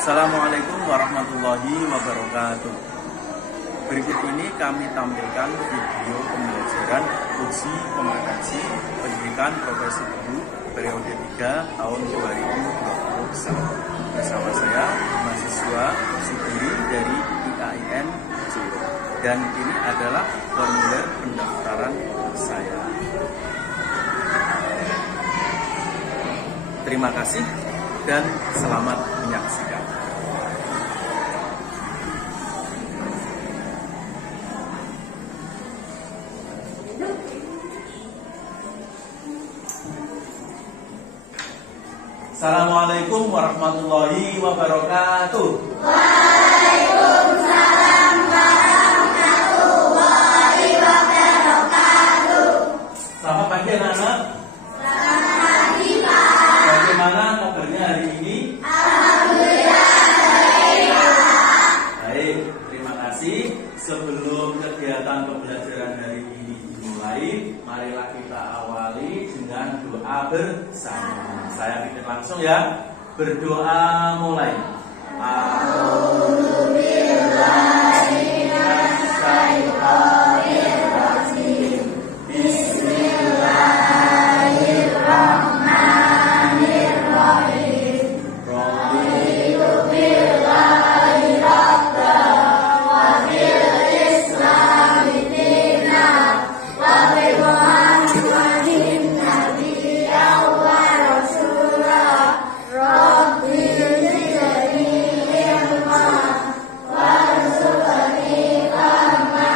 Assalamualaikum warahmatullahi wabarakatuh. Berikut ini kami tampilkan video pembelajaran uji kompetensi pendidikan profesi guru periode 3 tahun 2021 bersama saya mahasiswa Sugiri dari IAIN Solo, dan ini adalah formulir pendaftaran saya. Terima kasih dan selamat menyaksikan. Assalamualaikum warahmatullahi wabarakatuh. Waalaikumsalam warahmatullahi wabarakatuh. Selamat pagi anak-anak. Selamat pagi Pak. Bagaimana kabarnya hari ini? Alhamdulillah baik Pak. Baik, terima kasih. Sebelum kegiatan pembelajaran hari ini dimulai, marilah kita awali dengan doa bersama. Saya pimpin langsung ya. Berdoa mulai. A'udzubillahiminasyaitonirrajim. Bismillahirrahmanirrahim. Raditu billahi rabban wa bil islami dinan wa bi Muhammadin nabiyyan wa rasula. Rabbi zidni ilma warzuqni fahma.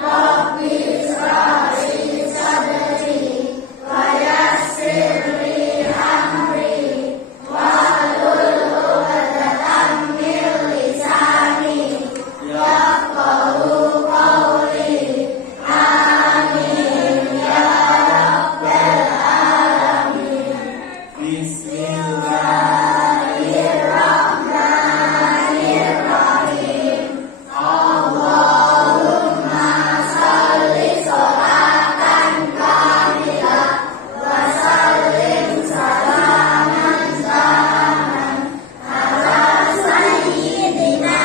Rabbi ishrah li sadri wa yassir li amri wahlul 'uqdatam min lisani yafqahu qawli. Amin ya rabbal alamin. Bismillahirrahmanirrahim. Allahumma sholli sholatan kamilah wa sallim salaman taman ala sayyidina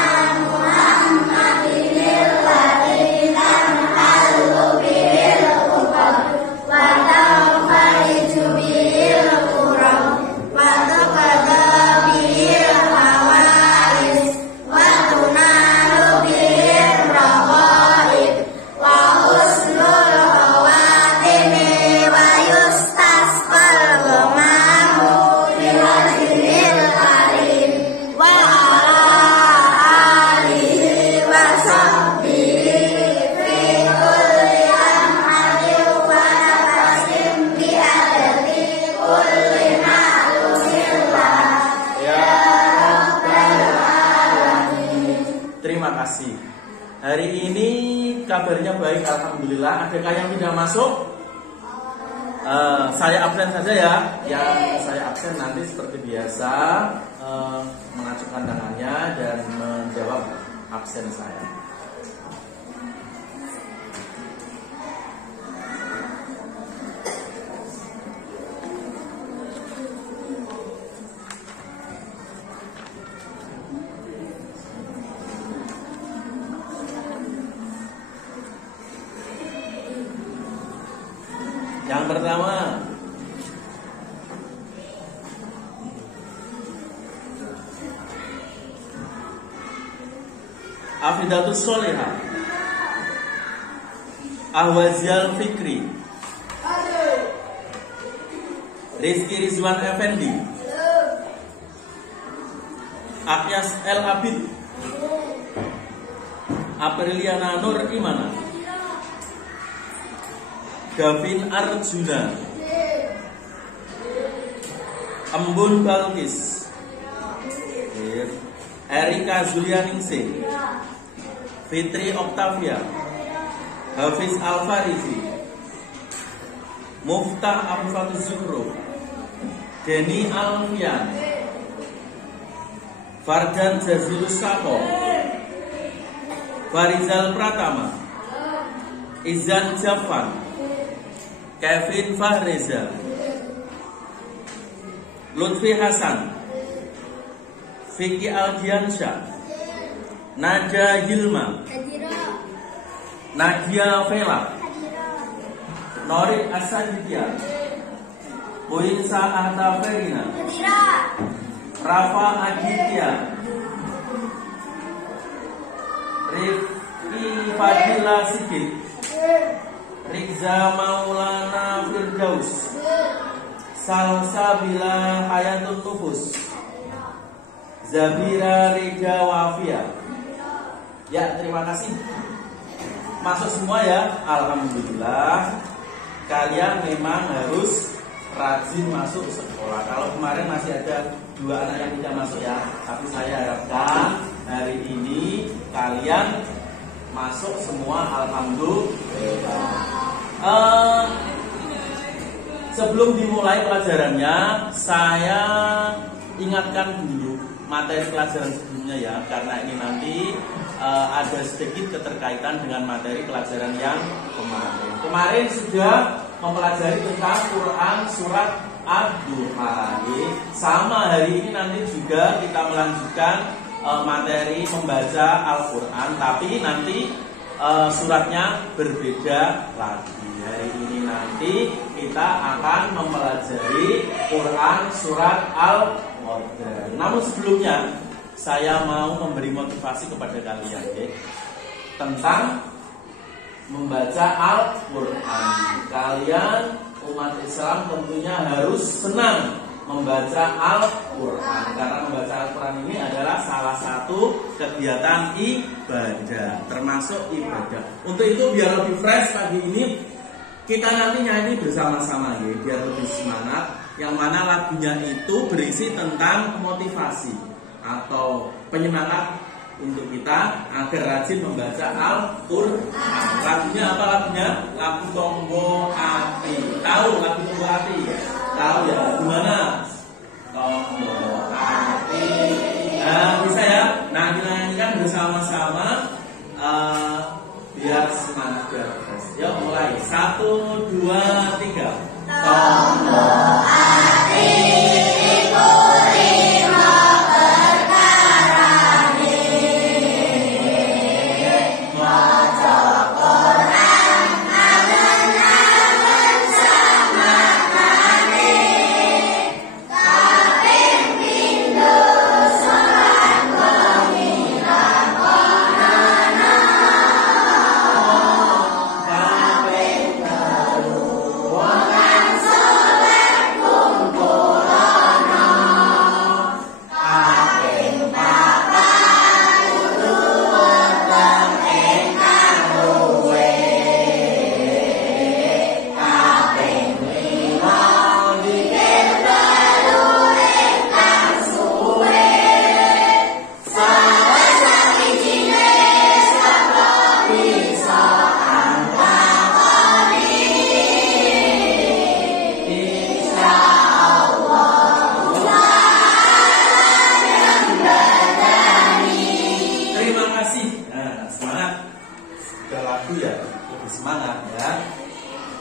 Muhammadin alladzi tanhalu bihil uqad wa tanfariju bihil kurab wa tuqada bihil hawais wa tunalu bihil raghaib wa husnul khawatimi wa yustasqal ghamamu bi wajhil karim wa ala alihi wa sahbihi fi kulli amhalin wa nafasin bi adadi kulli ma'lumin ya rabbal alamin. Terima kasih. Hari ini kabarnya baik, alhamdulillah. Adakah yang tidak masuk? Saya absen saja ya. Yang saya absen nanti seperti biasa mengajukan tangannya dan menjawab absen saya. Yang pertama, Afidatus Sholihah, Ahwazial Fikri, Rizky Rizwan Effendi, Akyas El Abid, Apriliana Nur Imana, Gavin Arjuna, Embun Balkis, Erika Zulianingsih, Fitri Oktavia, Hafiz Al-Farizi, Muftah Afifatul Zuhro, Denny Alfian, Fardan Jazilus Kako, Farizal Pratama, Izan Jafan, Kevin Fahreza, Lutfi Hasan, Vicky Aldiansyah, Nadia Hilma, Nadia Vela, Norit Asaditya, Puinsa Arta Ferina, Rafa Aditya, Rifki Fadila Sigit, Rizza Maulana Firdaus, Salsabila Hayatul Tufus, Zabira Rida Wafia. Ya, terima kasih. Masuk semua ya. Alhamdulillah. Kalian memang harus rajin masuk sekolah. Kalau kemarin masih ada 2 anak yang tidak masuk ya, tapi saya harapkan hari ini kalian masuk semua. Alhamdulillah. Sebelum dimulai pelajarannya, saya ingatkan dulu materi pelajaran sebelumnya ya, karena ini nanti ada sedikit keterkaitan dengan materi pelajaran yang kemarin. Kemarin sudah mempelajari tentang Quran surat Ad-Duha. Sama hari ini nanti juga kita melanjutkan materi membaca Al-Quran, tapi nanti suratnya berbeda lagi. Hari ini nanti kita akan mempelajari Quran surat Al-Qadr. Namun sebelumnya saya mau memberi motivasi kepada kalian tentang membaca Al-Quran. Kalian umat Islam tentunya harus senang membaca Al-Quran, karena membaca Al-Quran ini adalah salah satu kegiatan ibadah, termasuk ibadah. Untuk itu biar lebih fresh pagi ini, kita nanti nyanyi bersama-sama ya, biar lebih semangat. Yang mana lagunya itu berisi tentang motivasi atau penyemangat untuk kita agar rajin membaca Al-Quran. Lagunya apa lagunya? Lagu Tonggo Ati. Tahu lagu Tonggo Ati? Tahu ya? Gimana? Tonggo Ati. Nah, bisa ya? Nah, kita nyanyikan bersama-sama biar semangat terus. Yuk mulai. 1, 2, 3. Tonggo Ati.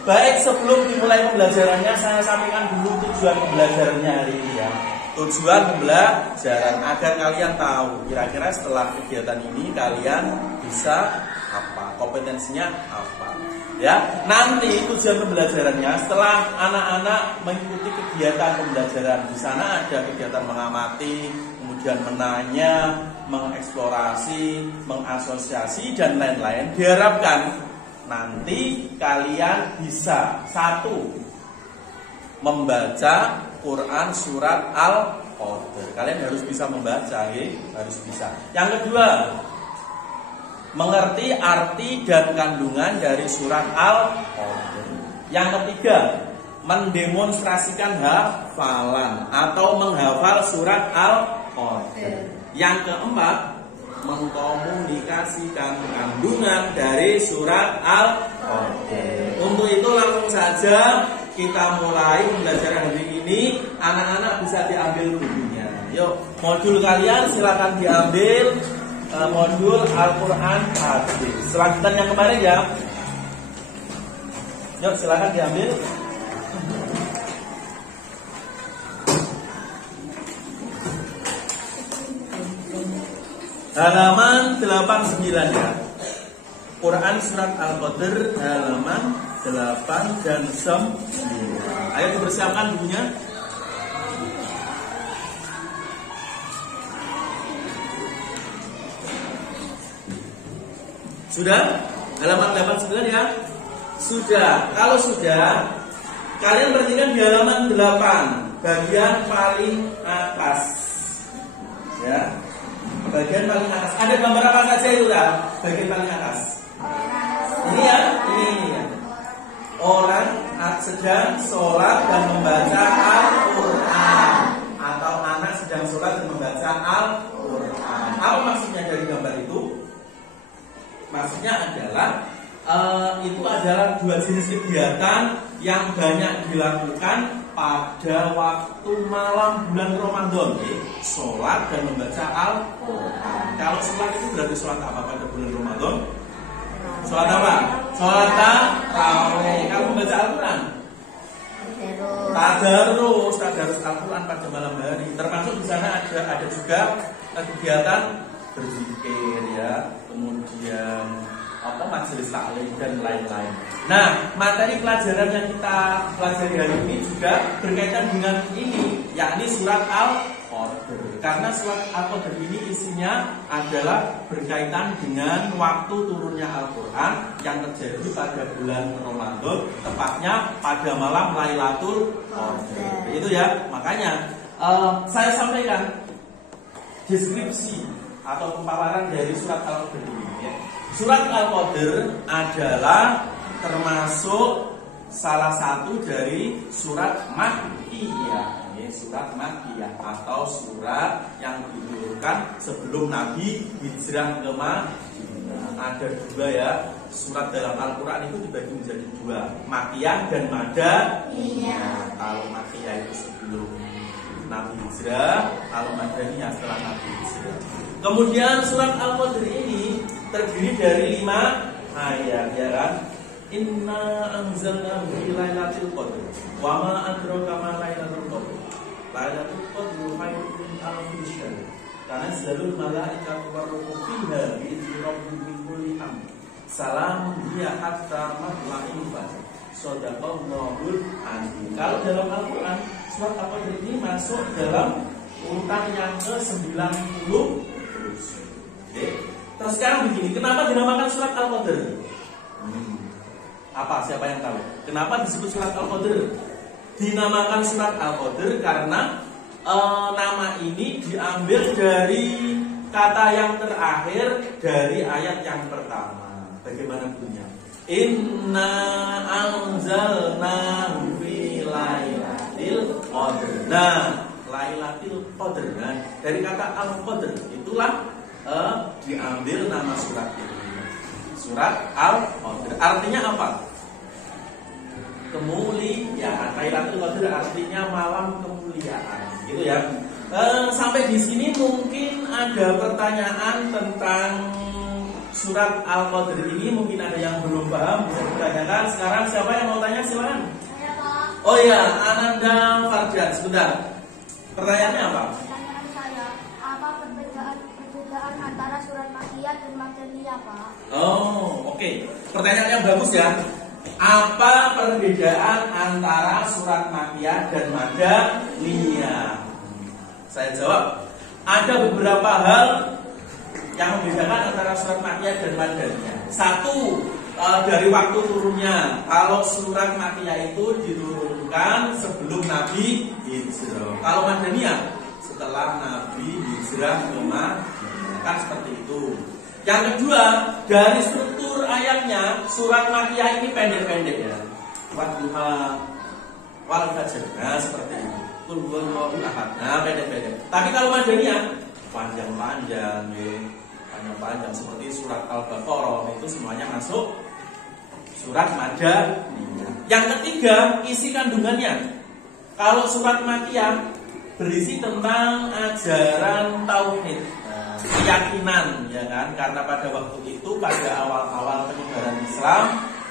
Baik, sebelum dimulai pembelajarannya, saya sampaikan dulu tujuan pembelajarannya hari ini ya. Tujuan pembelajaran agar kalian tahu kira-kira setelah kegiatan ini kalian bisa apa, kompetensinya apa. Ya, nanti tujuan pembelajarannya setelah anak-anak mengikuti kegiatan pembelajaran, di sana ada kegiatan mengamati, kemudian menanya, mengeksplorasi, mengasosiasi dan lain-lain. Diharapkan nanti kalian bisa 1. Membaca Quran surat Al-Qadr. Kalian harus bisa membaca ya? Harus bisa. Yang kedua, mengerti arti dan kandungan dari surat Al-Qadr. Yang ketiga, mendemonstrasikan hafalan atau menghafal surat Al-Qadr. Yang keempat, mengkomunikasikan kandungan dari surat Al-Qadr. Untuk itu langsung saja kita mulai pembelajaran hari ini. Anak-anak bisa diambil bukunya. Yuk, modul kalian silakan diambil, modul Al-Quran Hadis. Selanjutnya yang kemarin ya. Yuk, silakan diambil. halaman 89 ya. Quran surat Al-Qadr halaman 8 dan 9. Ayo dipersiapkan bukunya. Sudah? Halaman 89 ya? Sudah. Kalau sudah, kalian perhatikan di halaman 8, bagian paling atas. Ya. Bagian paling atas. Ada gambar apa saja itu ya? Bagian paling atas. Ini ya, ini ya. Orang sedang sholat dan membaca Al-Quran, atau anak sedang sholat dan membaca Al-Quran. Apa maksudnya dari gambar itu? Maksudnya adalah itu adalah dua jenis kegiatan yang banyak dilakukan pada waktu malam bulan Ramadan, sholat dan membaca Al-Quran. Kalau sholat itu berarti sholat apa pada bulan Ramadan? Sholat apa? Sholat tarawih. Kalau membaca Al-Quran? Tadarus Al-Quran pada malam hari. Termasuk di sana ada juga kegiatan berzikir ya, kemudian majelis taklim dan lain-lain. Nah, materi pelajaran yang kita pelajari hari ini juga berkaitan dengan ini, yakni surat Al-Qadr. Karena surat Al-Qadr ini isinya adalah berkaitan dengan waktu turunnya Al-Quran yang terjadi pada bulan Ramadan, tepatnya pada malam Lailatul Qadar. Itu ya, makanya saya sampaikan deskripsi atau pemaparan dari surat Al-Qadr ini ya. Surat Al-Qadr adalah termasuk salah satu dari surat Makkiyah, ya, surat Makkiyah atau surat yang diturunkan sebelum Nabi hijrah ke Madinah. Ada dua ya, surat dalam Al-Quran itu dibagi menjadi dua, Makkiyah dan Madaniyah. Kalau Makkiyah itu sebelum Nabi hijrah, kalau Madaniyah setelah Nabi hijrah. Kemudian surat Al-Qadr ini terdiri dari 5 ayat ya kan. Inna anzalnahu fi lailatul qadr wa ma adraka ma lailatul qadr. Lailatul qadr khairun min alfi syahr. Tanazzalul malaikatu war-ruhu fiha bi idzni rabbihim min kulli amr. Salamun hiya hatta matla'il fajr. Shadaqallahul azim. Kalau dalam Al-Qur'an surat Al-Qadr ini masuk dalam urutan yang ke-90. Oke. Terus sekarang begini, kenapa dinamakan surat Al-Qadr? Apa? Siapa yang tahu? Kenapa disebut surat Al-Qadr? Dinamakan surat Al-Qadr karena nama ini diambil dari kata yang terakhir dari ayat yang pertama. Bagaimana bunyinya? Inna anzalnahu fi lailatul qadr. Nah, Lailatul Qadr. Nah, dari kata Al-Qadr itulah diambil nama surat ini. Surat Al-Qadr artinya apa? Kemuliaan. Lailatul Qadr artinya malam kemuliaan, gitu ya. Sampai di sini mungkin ada pertanyaan tentang surat Al-Qadr ini, mungkin ada yang belum paham, bisa ditanyakan. Sekarang siapa yang mau tanya, silakan. Oh ya, Ananda Farjan, sebentar. Pertanyaannya apa? Pertanyaan saya, apa perbedaan antara surat Makkiyah dan Madaniyah, Pak? Oh, oke. Pertanyaan yang bagus ya. Apa perbedaan antara surat Makkiyah dan Madaniyah? Saya jawab, ada beberapa hal yang membedakan antara surat Makkiyah dan Madaniyah. Satu, dari waktu turunnya. Kalau surat Makkiyah itu diturunkan sebelum Nabi hijrah. Kalau Madaniyah setelah Nabi hijrah ke Madinah, kan seperti itu. Yang kedua, dari struktur ayatnya, surat Makkiyah ini pendek-pendek ya. Wadduha wal fajr. Nah, seperti itu. Qul huwallahu ahad. Nah, pendek-pendek. Tapi kalau Madaniyah panjang-panjang ya. Panjang seperti surat Al-Baqarah itu semuanya masuk surat Madaniyah. Yang ketiga, isi kandungannya. Kalau surat Makkiyah berisi tentang ajaran tauhid, keyakinan ya kan, karena pada waktu itu pada awal-awal penyebaran Islam,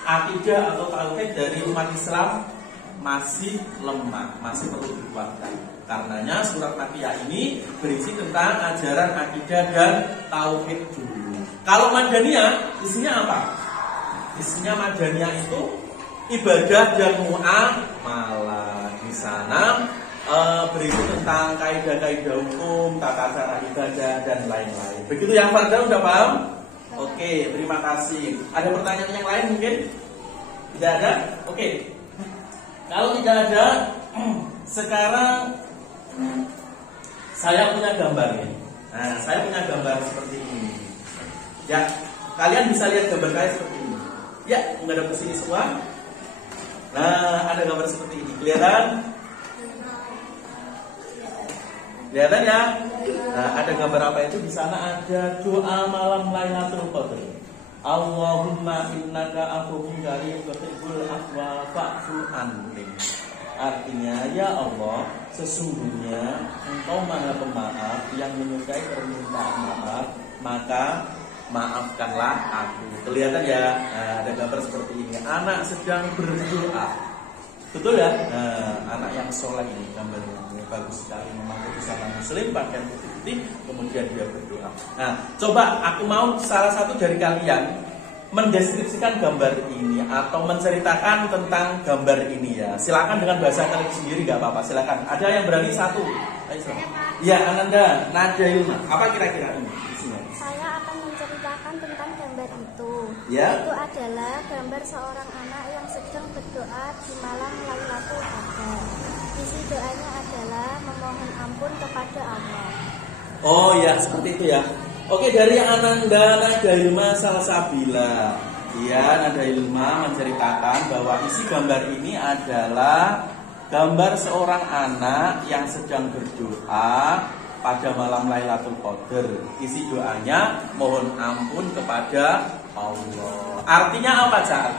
akidah atau tauhid dari umat Islam masih lemah, masih perlu dikuatkan. Karenanya surat Makiyah ini berisi tentang ajaran akidah dan tauhid dulu. Kalau Madaniyah isinya apa? Isinya Madaniyah itu ibadah dan muamalah. Di sana berisi tentang kaidah-kaidah hukum, tata cara ibadah dan lain-lain. Begitu yang Farda udah paham? Oke, terima kasih. Ada pertanyaan yang lain mungkin? Tidak ada? Oke. Kalau tidak ada, sekarang saya punya gambarnya. Nah, saya punya gambar seperti ini. Ya, kalian bisa lihat gambar saya seperti ini. Ya, menghadap ke sini semua. Nah, ada gambar seperti ini. Kelihatan? Kelihatan ya? Nah, ada gambar apa itu? Di sana ada doa malam Lailatul Qadar. Allahumma innaka afuwwun karim tuhibbul afwa fa'fu anni. Artinya, ya Allah, sesungguhnya Engkau Maha Pemaaf yang menyukai permintaan maaf, maka maafkanlah aku. Kelihatan ya? Nah, ada gambar seperti ini. Anak sedang berdoa. Betul ya? Nah, anak yang soleh ini gambarnya bagus sekali, memakai busana muslim, pakaian putih, kemudian dia berdoa. Nah, coba aku mau salah satu dari kalian mendeskripsikan gambar ini atau menceritakan tentang gambar ini ya. Silakan dengan bahasa kalian sendiri, nggak apa-apa. Silakan. Ada yang berani satu? Ayo silakan. Ya, Ananda, Nada Ilma. Apa kira-kira ini? Saya akan menceritakan tentang gambar itu. Ya. Itu adalah gambar seorang anak yang sedang berdoa di malam Lailatul Qadar. Isi doanya adalah memohon ampun kepada Allah. Oh ya, seperti itu ya. Oke, dari Ananda Nada Ilma Salsabila. Ya, Nada Ilma menceritakan bahwa isi gambar ini adalah gambar seorang anak yang sedang berdoa pada malam Lailatul Qadar. Isi doanya mohon ampun kepada Allah. Artinya apa, Cak?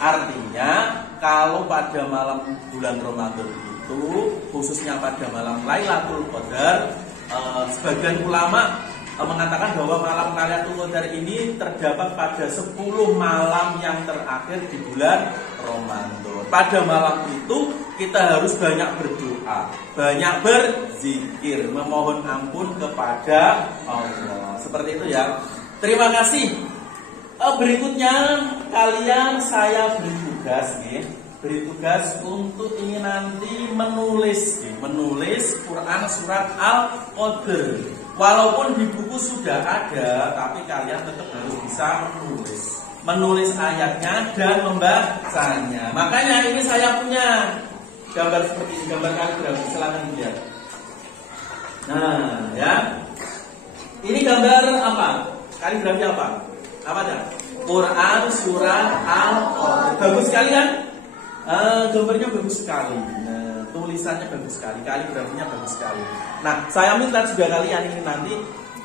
Artinya kalau pada malam bulan Ramadan itu, khususnya pada malam Lailatul Qadar, sebagian ulama mengatakan bahwa malam Lailatul Qadar ini terdapat pada 10 malam yang terakhir di bulan Ramadan. Pada malam itu kita harus banyak berdoa, banyak berzikir, memohon ampun kepada Allah. Seperti itu ya. Terima kasih. Berikutnya kalian saya beri tugas untuk ini nanti menulis Quran surat Al-Qadr. Walaupun di buku sudah ada, tapi kalian tetap harus bisa menulis ayatnya dan membacanya. Makanya ini saya punya gambar seperti ini, gambar kaligrafi. Silakan dilihat. Nah, ya. Ini gambar apa? Kaligrafi apa? Apa aja? Quran surat Al-Qadr. Bagus sekali kan? Gambarnya bagus sekali. Nah, tulisannya bagus sekali, kaligrafinya bagus sekali. Nah, saya minta juga kalian ini nanti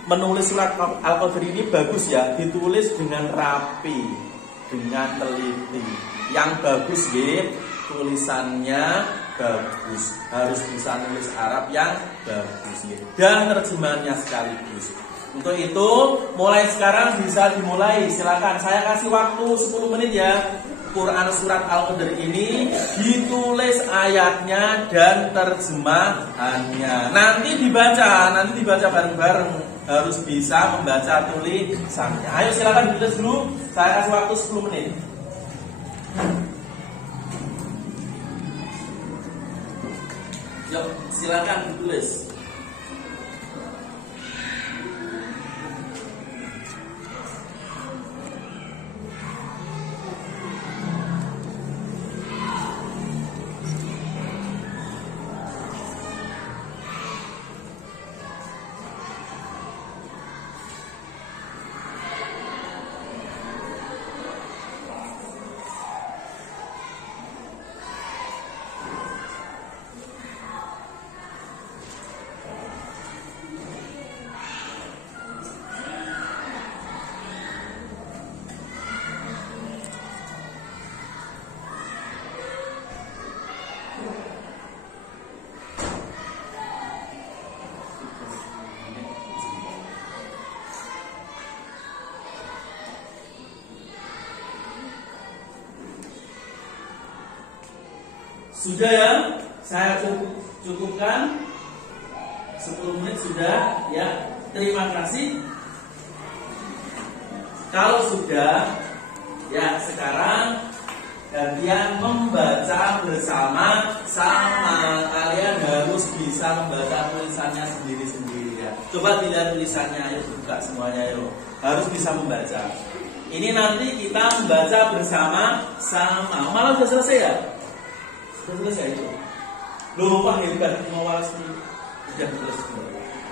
menulis surat Al-Qadr ini bagus ya, ditulis dengan rapi, dengan teliti. Yang bagus ya, tulisannya bagus. Harus bisa nulis Arab yang bagus ya. Dan terjemahannya sekaligus. Untuk itu, mulai sekarang bisa dimulai. Silakan, saya kasih waktu 10 menit ya. Quran surat Al-Qadr ini ditulis ayatnya dan terjemahannya. Nanti dibaca bareng-bareng. Harus bisa membaca tulisannya. Ayo silakan ditulis dulu. Saya kasih waktu 10 menit. Yuk, silakan ditulis. Sudah ya? Saya cukup Cukup kan? 10 menit sudah ya. Terima kasih. Kalau sudah ya, sekarang kalian membaca bersama-sama. Kalian harus bisa membaca tulisannya sendiri-sendiri ya. Coba dilihat tulisannya, ayo buka semuanya yuk. Harus bisa membaca. Ini nanti kita membaca bersama-sama. Malah sudah selesai ya? Sudah selesai itu. Loh, Pak hebat, mau walas ini. Sudah selesai.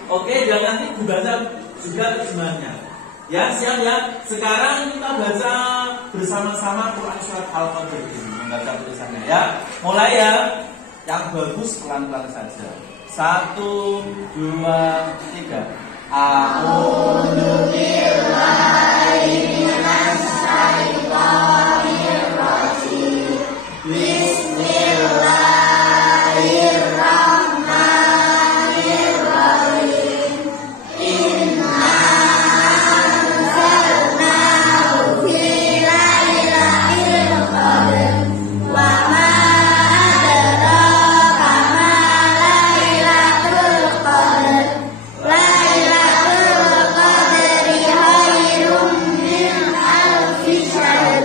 Oke, dan nanti dibaca juga terjemahannya. Ya, siap ya. Sekarang kita baca bersama-sama Quran surat Al-Qadr ini, membaca tulisannya ya. Mulai ya. Yang bagus pelan-pelan saja. 1, 2, 3. A'udzu billahi minas syaitonir rajim. Bismillahirrahmanirrahim. Inna anzalnahu fi lailatul qadr wa ma adraka ma lailatul qadr. Lailatul qadri khairum min alfi syahr.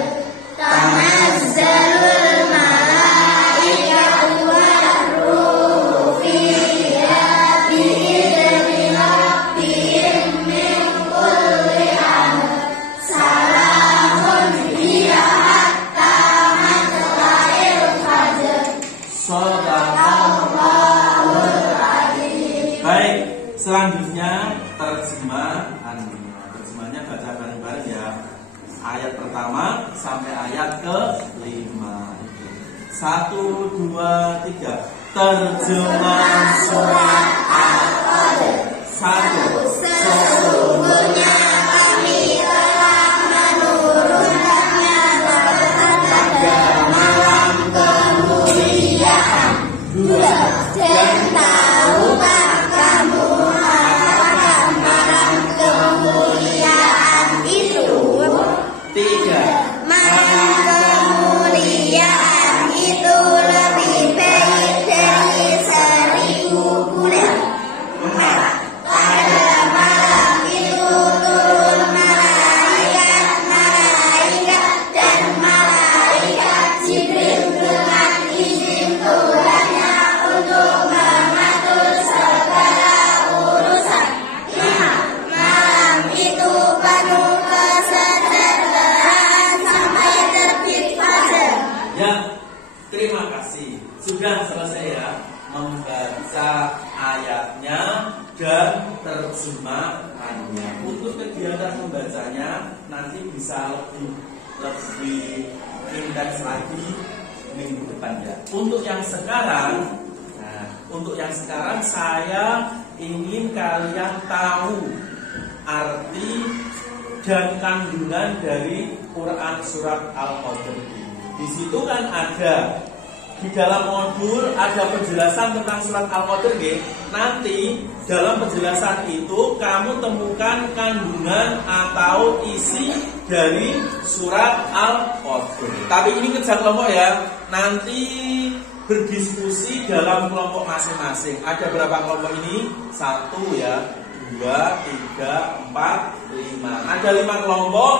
Tanazzalul malaikatu war-ruhu fiha bi'izni rabbihim min kulli amr. Salamun hiya hatta matla'il fajr. Shadaqallahul adzim. Baik, selanjutnya terjemahan. Terjemahnya baca bareng-bareng ya. Ayat pertama sampai ayat ke-5. 1, 2, 3. Terjemah surat Al-Qadr. 1. Sesungguhnya kami telah menurunkannya pada malam kemuliaan. 2. Dan tahukah kamu apakah malam kemuliaan itu? 3. Malam kemuliaan itu lebih baik dari 1000 bulan. 4. Pada malam itu turun malaikat dan malaikat Jibril dengan izin Tuhannya untuk mengatur segala urusan. 5. Malam itu penuh kesejahteraan sampai terbit fajar. Ya, terima kasih. Sudah selesai ya membaca ayatnya dan terjemahannya. Untuk kegiatan membacanya nanti bisa lebih intens lagi minggu depan ya. Untuk yang sekarang, saya ingin kalian tahu arti dan kandungan dari Quran surat Al-Qadr. Di situ kan ada, di dalam modul ada penjelasan tentang surat Al-Qadr. Nanti dalam penjelasan itu kamu temukan kandungan atau isi dari surat Al-Qadr. Tapi ini kerja kelompok ya. Nanti berdiskusi dalam kelompok masing-masing. Ada berapa kelompok ini? 1 ya, 2, 3, 4, 5. Ada 5 kelompok.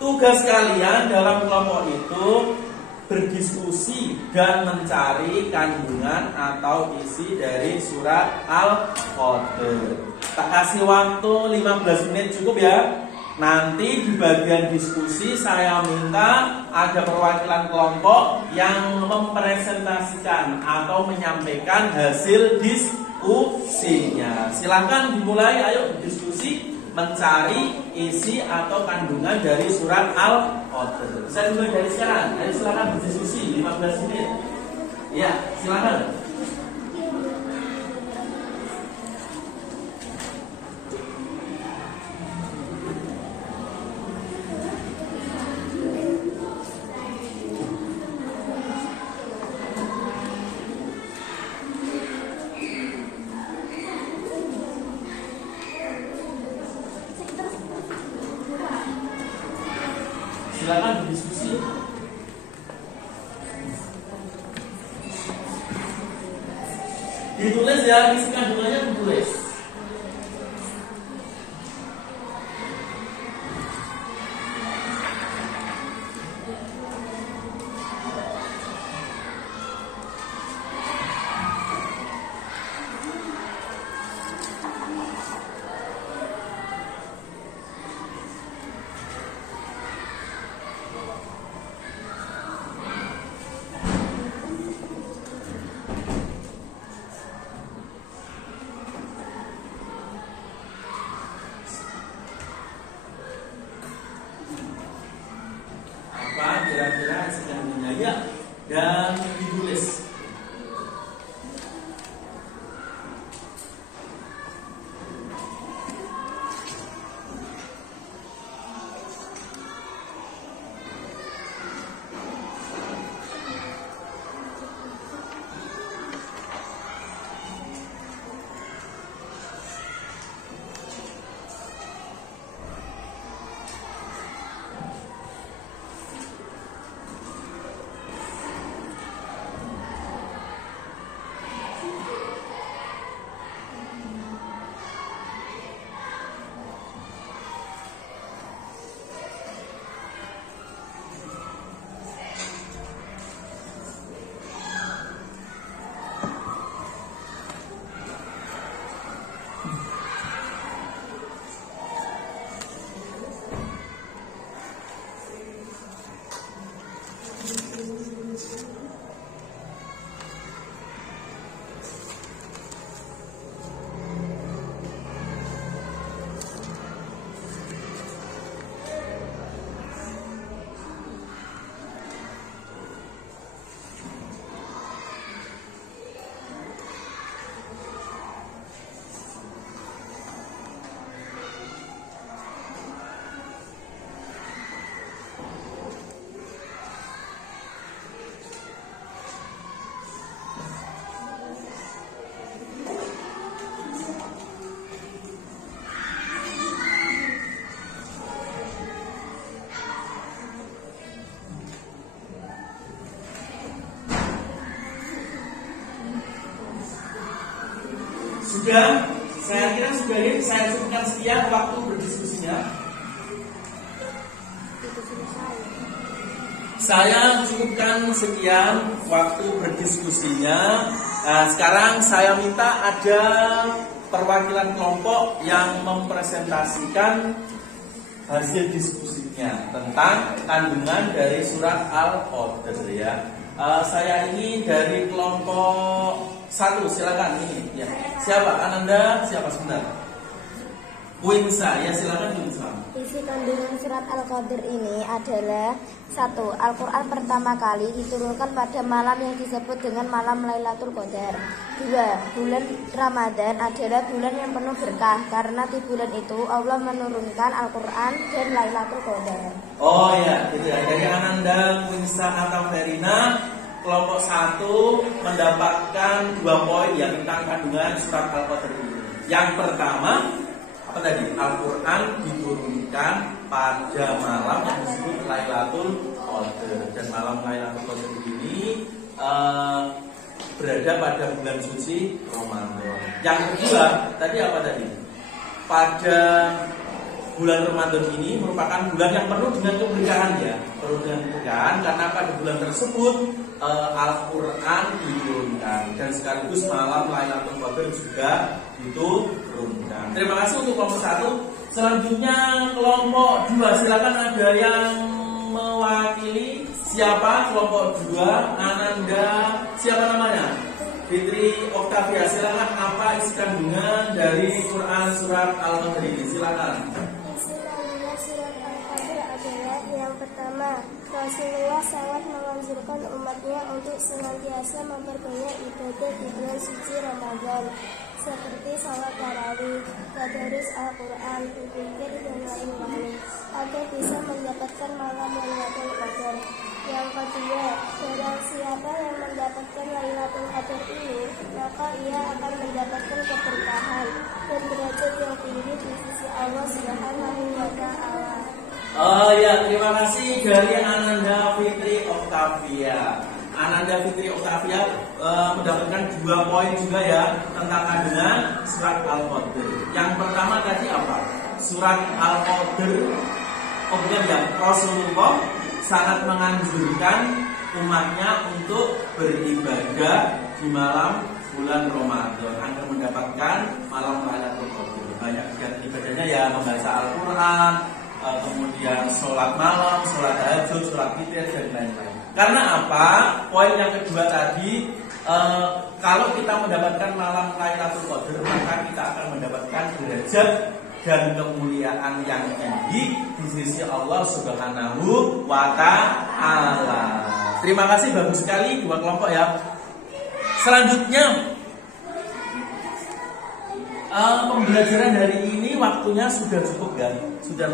Tugas kalian dalam kelompok itu berdiskusi dan mencari kandungan atau isi dari surat Al-Qadr. Tak kasih waktu 15 menit cukup ya. Nanti di bagian diskusi saya minta ada perwakilan kelompok yang mempresentasikan atau menyampaikan hasil diskusinya. Silakan dimulai, ayo diskusi mencari isi atau kandungan dari surat Al-Qadr. Saya dimulai dari sekarang. Ayo silakan berdiskusi 15 menit. Ya, silakan. Silakan berdiskusi. Di ya, isi kandungannya ditulis. Kira-kira sedang menanya dan ditulis. Sudah, saya kira sudah ya, saya cukupkan sekian waktu berdiskusinya. Saya cukupkan sekian waktu berdiskusinya. Nah, sekarang saya minta ada perwakilan kelompok yang mempresentasikan hasil diskusinya tentang kandungan dari surat Al-Qadr ya. Saya ini dari kelompok 1, silakan ini ya. Siapa? Ananda, siapa sebentar? Winsa, ya silakan Winsa. Isi kandungan surat Al-Qadr ini adalah 1. Al-Quran pertama kali diturunkan pada malam yang disebut dengan malam Lailatul Qadar. 2. Bulan Ramadan adalah bulan yang penuh berkah karena di bulan itu Allah menurunkan Al-Quran dan Lailatul Qadar. Oh ya, gitu ya. Dari Ananda, Winsa atau Verina, kelompok 1 mendapatkan 2 poin ya tentang kandungan surat Al-Qadr ini. Yang pertama, apa tadi? Al-Quran diturunkan pada malam yang disebut Lailatul Qadar, dan malam Lailatul Qadar ini berada pada bulan suci Ramadan. Yang kedua, tadi apa tadi? Pada bulan Ramadan ini merupakan bulan yang penuh dengan keberkahan ya, penuh dengan keberkahan karena pada bulan tersebut Al-Quran diturunkan dan sekaligus malam Lailatul Qadar juga diturunkan. Terima kasih untuk kelompok 1. Selanjutnya kelompok 2, silakan ada yang mewakili. Siapa kelompok 2? Ananda, siapa namanya? Fitri Oktavia, silakan apa isi kandungan dari Quran surat Al-Qadr ini? Silakan. Isi kandungan surat Al-Qadr adalah yang pertama, Rasulullah sangat menganjurkan umatnya untuk senantiasa memperbanyak ibadah di bulan suci Ramadan, seperti salat tarawih, tadarus Al-Quran, berzikir dan lain-lain, agar bisa mendapatkan malam Lailatul Qadar. Yang kedua, barang siapa yang mendapatkan Lailatul Qadar ini, maka ia akan mendapatkan keberkahan dan derajat yang tinggi di sisi Allah Subhanahu wa Ta'ala. Oh ya, terima kasih dari Ananda Fitri Oktavia. Ananda Fitri Oktavia, mendapatkan 2 poin juga ya tentang dengan surat Al-Qadr. Yang pertama tadi apa? Surat Al-Qadr, Rasulullah sangat menganjurkan umatnya untuk beribadah di malam bulan Ramadan agar mendapatkan malam Lailatul Qadar. Banyak kegiatan ibadahnya ya, membaca Al-Quran, kemudian sholat malam, sholat tahajud, sholat witir dan lain-lain. Karena apa? Poin yang kedua tadi, kalau kita mendapatkan malam Lailatul Qadar, maka kita akan mendapatkan derajat dan kemuliaan yang tinggi di sisi Allah Subhanahu wa Ta'ala. Terima kasih, bagus sekali 2 kelompok ya. Selanjutnya, pembelajaran hari ini waktunya sudah cukup ya, sudah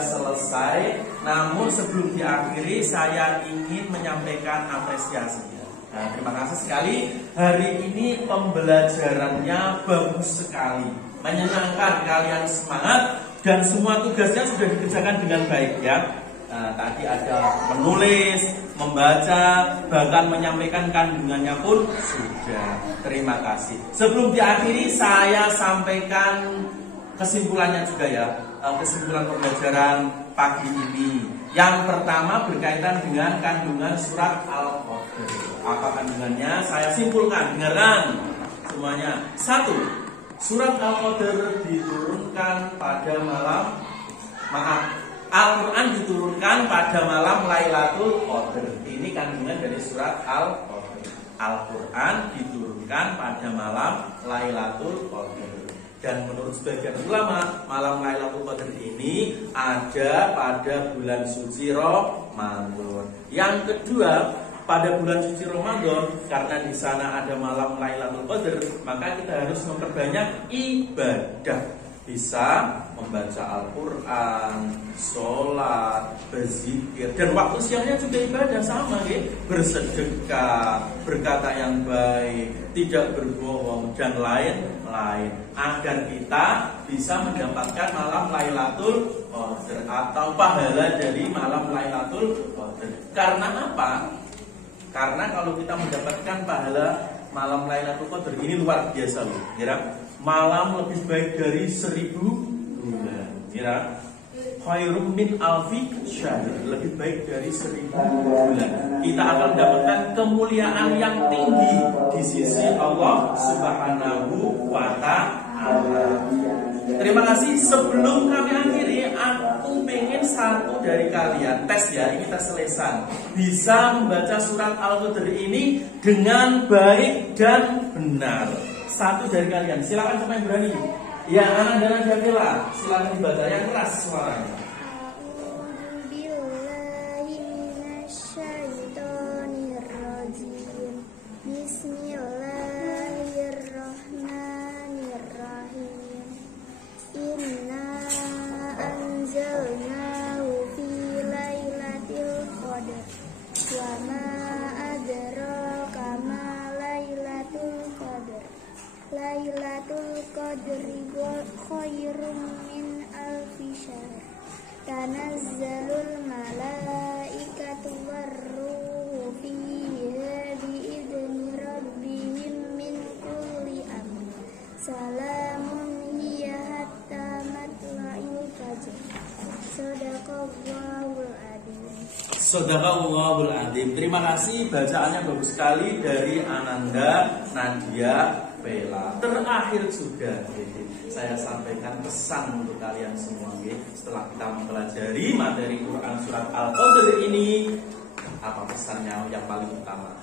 selesai. Namun sebelum diakhiri, saya ingin menyampaikan apresiasi. Nah, terima kasih sekali. Hari ini pembelajarannya bagus sekali, menyenangkan, kalian semangat dan semua tugasnya sudah dikerjakan dengan baik ya. Nah, tadi ada menulis, membaca, bahkan menyampaikan kandungannya pun sudah. Terima kasih. Sebelum diakhiri, saya sampaikan kesimpulannya juga ya. Kesimpulan pembelajaran pagi ini. Yang pertama berkaitan dengan kandungan surat Al-Qadr. Apa kandungannya? Saya simpulkan, dengarkan semuanya. 1. Surat Al-Qadr diturunkan pada Al-Quran diturunkan pada malam Lailatul Qadar. Ini kandungan dari surat Al-Qadr. Al-Quran diturunkan pada malam Lailatul Qadar. Dan menurut sebagian ulama, malam Lailatul Qadar ini ada pada bulan suci Ramadan. Yang kedua, pada bulan suci Ramadan, karena di sana ada malam Lailatul Qadar, maka kita harus memperbanyak ibadah. Bisa membaca Al-Quran, sholat, berzikir, dan waktu siangnya juga ibadah sama ya. Bersedekah, berkata yang baik, tidak berbohong, dan lain-lain, agar kita bisa mendapatkan malam Lailatul Qadar atau pahala dari malam Lailatul Qadar. Karena apa? Karena kalau kita mendapatkan pahala malam Lailatul Qadar ini luar biasa loh, ya. Malam lebih baik dari 1000 bulan, ya. Khairum min alfi syahr, lebih baik dari 1000 bulan. Kita akan mendapatkan kemuliaan yang tinggi di sisi Allah Subhanahu wa Ta'ala. Terima kasih. Sebelum kami akhiri, aku pengen satu dari kalian tes ya, ini tes lesan, bisa membaca surat Al-Qadr ini dengan baik dan benar. Satu dari kalian, silakan, siapa yang berani? Ya, anak dan Jamila, silakan dibaca yang keras suaranya. Bismillahirrahmanirrahim. Inna anzalnahu fi lailatul qadar. Wa ma adraka ma lailatul qadar. Lailatul qadri khairum min alfi syahr. Tanazzalul malaikatu warruhu fiha biidzni rabbihim min kulli amr. Salamun hiya hatta matla'il fajr. Shadaqallahul adzim. Shadaqallahul adzim. Terima kasih, bacaannya bagus sekali dari Ananda Nadia Bella. Terakhir juga, saya sampaikan pesan untuk kalian semua. Setelah kita mempelajari materi Quran surat Al-Qadr ini, apa pesannya yang paling utama?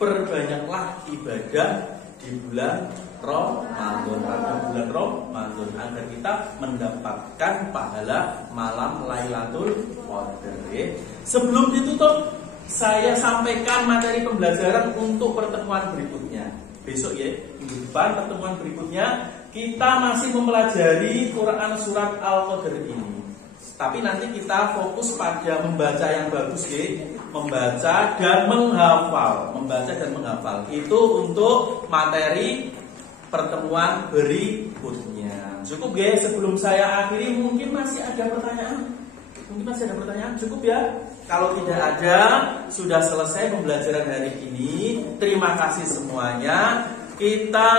Perbanyaklah ibadah di bulan Ramadan, pada bulan Ramadan, agar kita mendapatkan pahala malam Lailatul Qadar. Sebelum ditutup, saya sampaikan materi pembelajaran untuk pertemuan berikutnya. Besok ya, minggu depan pertemuan berikutnya kita masih mempelajari Quran surat Al-Qadr ini. Tapi nanti kita fokus pada membaca yang bagus ya, membaca dan menghafal. Itu untuk materi pertemuan berikutnya. Cukup ya, sebelum saya akhiri mungkin masih ada pertanyaan. Cukup ya. Kalau tidak ada, sudah selesai pembelajaran hari ini. Terima kasih semuanya. Kita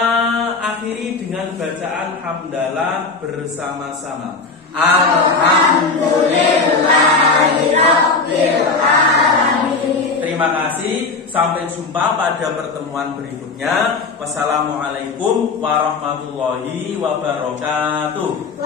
akhiri dengan bacaan hamdalah bersama-sama. Alhamdulillahirabbil alamin. Terima kasih. Sampai jumpa pada pertemuan berikutnya. Wassalamualaikum warahmatullahi wabarakatuh.